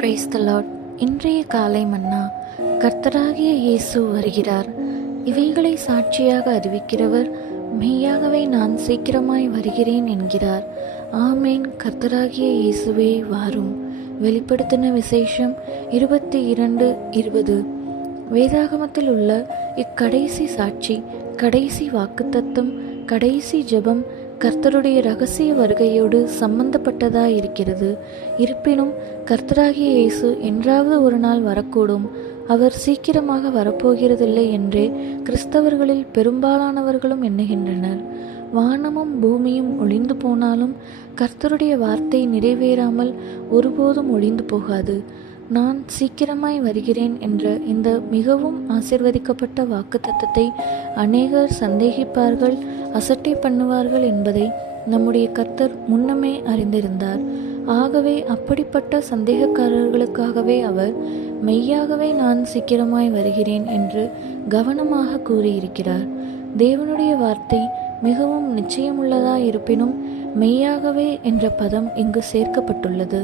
Praise the Lord. இன்றைய காலை மன்னா. கர்த்தராகிய இயேசு வருகிறார். இவைகளை சாட்சியாக அறிவிக்கிறவர் மெய்யாகவே நான் சீக்கிரமாய் வருகிறேன் என்கிறார். ஆமேன். கர்த்தராகிய இயேசுவே வாரும். வெளிப்படுத்தின விசேஷம் 22:20. வேதாகமத்தில் உள்ள இக்கடைசி சாட்சி, கடைசி வாக்குத்தத்தம், கடைசி ஜெபம் கர்த்தருடைய இரகசிய வருகையோடு சம்பந்தப்பட்டதாயிருக்கிறது. இருப்பினும் கர்த்தராகிய இயேசு என்றாவது ஒரு நாள் வரக்கூடும். அவர் சீக்கிரமாக வரப்போகிறதில்லை என்றே கிறிஸ்தவர்களில் பெரும்பாலானவர்களும் எண்ணுகின்றனர். வானமும் பூமியும் ஒழிந்து போனாலும் கர்த்தருடைய வார்த்தை நிறைவேறாமல் ஒருபோதும் ஒழிந்து போகாது. நான் சீக்கிரமாய் வருகிறேன் என்ற இந்த மிகவும் ஆசீர்வதிக்கப்பட்ட வாக்குத்தத்தத்தை அநேகர் சந்தேகிப்பார்கள், அசட்டை பண்ணுவார்கள் என்பதை நம்முடைய கர்த்தர் முன்னமே அறிந்திருந்தார். ஆகவே அப்படிப்பட்ட சந்தேகக்காரர்களுக்காகவே அவர் மெய்யாகவே நான் சீக்கிரமாய் வருகிறேன் என்று கவனமாக கூறியிருக்கிறார். தேவனுடைய வார்த்தை மிகவும் நிச்சயமுள்ளதாய் இருப்பினும் மெய்யாகவே என்ற பதம் இங்கு சேர்க்கப்பட்டுள்ளது.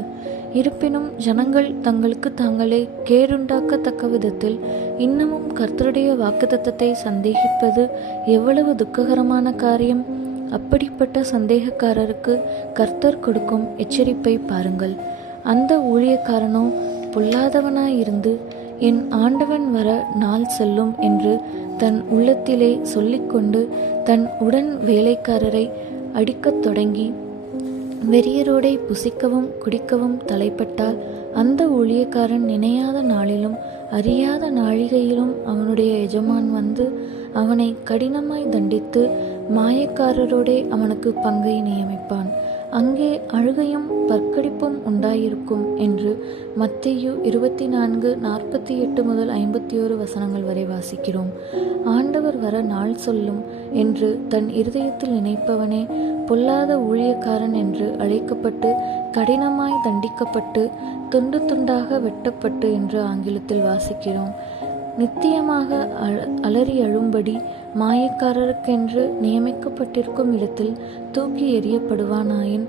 இருப்பினும் ஜனங்கள் தங்களுக்கு தாங்களே கேடுண்டாக்கத்தக்க விதத்தில் இன்னமும் கர்த்தருடைய வாக்குத்தத்தத்தை சந்தேகிப்பது எவ்வளவு துக்ககரமான காரியம்! அப்படிப்பட்ட சந்தேகக்காரருக்கு கர்த்தர் கொடுக்கும் எச்சரிப்பை பாருங்கள். அந்த ஊழியக்காரனோ பொல்லாதவனாயிருந்து என் ஆண்டவன் வர நாள் செல்லும் என்று தன் உள்ளத்திலே சொல்லிக்கொண்டு தன் உடன் வேலைக்காரரை அடிக்கத் தொடங்கி வெறியரோடை புசிக்கவும் குடிக்கவும் தலைப்பட்டால் அந்த ஊழியக்காரன் நினையாத நாளிலும் அறியாத நாழிகையிலும் அவனுடைய எஜமான் வந்து அவனை கடினமாய் தண்டித்து மாயக்காரரோடே அவனுக்கு பங்கை நியமிப்பான். அங்கே அழுகையும் பற்கடிப்பும் உண்டாயிருக்கும் என்று மத்தேயு 24:48-51 வரை வாசிக்கிறோம். ஆண்டவர் வர நாள் சொல்லும் என்று தன் இருதயத்தில் நினைப்பவனே பொல்லாத ஊழியக்காரன் என்று அழைக்கப்பட்டு கடினமாய் தண்டிக்கப்பட்டு துண்டு துண்டாக வெட்டப்பட்டு என்று ஆங்கிலத்தில் வாசிக்கிறோம். நித்தியமாக அலறி அழும்படி மாயக்காரருக்கென்று நியமிக்கப்பட்டிருக்கும் இடத்தில் தூக்கி எறியப்படுவானாயின்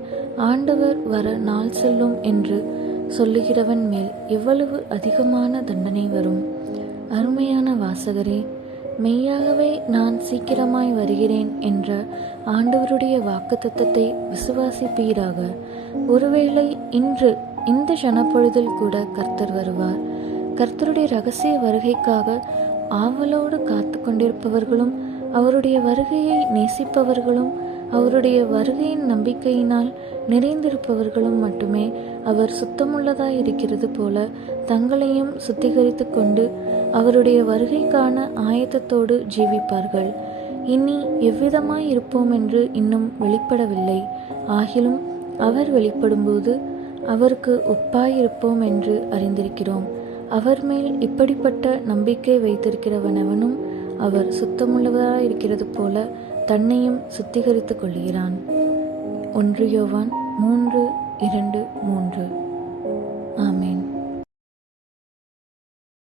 ஆண்டவர் வர நாள் செல்லும் என்று சொல்லுகிறவன் மேல் எவ்வளவு அதிகமான தண்டனை வரும்! அருமையான வாசகரே, மெய்யாகவே நான் சீக்கிரமாய் வருகிறேன் என்ற ஆண்டவருடைய வாக்குத்தத்தத்தை விசுவாசிப்பீராக. ஒருவேளை இன்று இந்த ஜனப்பொழுதில் கூட கர்த்தர் வருவார். கர்த்தருடைய இரகசிய வருகைக்காக ஆவலோடு காத்து கொண்டிருப்பவர்களும் அவருடைய வருகையை நேசிப்பவர்களும் அவருடைய வருகையின் நம்பிக்கையினால் நிறைந்திருப்பவர்களும் மட்டுமே அவர் சுத்தமுள்ளதாய் இருக்கிறது போல தங்களையும் சுத்திகரித்து கொண்டு அவருடைய வருகைக்கான ஆயத்தத்தோடு ஜீவிப்பார்கள். இனி எவ்விதமாய் இருப்போம் என்று இன்னும் வெளிப்படவில்லை. ஆகிலும் அவர் வெளிப்படும்போது அவருக்கு ஒப்பாயிருப்போம் என்று அறிந்திருக்கிறோம். அவர் மேல் இப்படிப்பட்ட நம்பிக்கை வைத்திருக்கிறவனவனும் அவர் சுத்தமுள்ளவராயிருக்கிறது போல தன்னையும் சுத்திகரித்துக் கொள்கிறான். 1 யோவான் 3:2-3.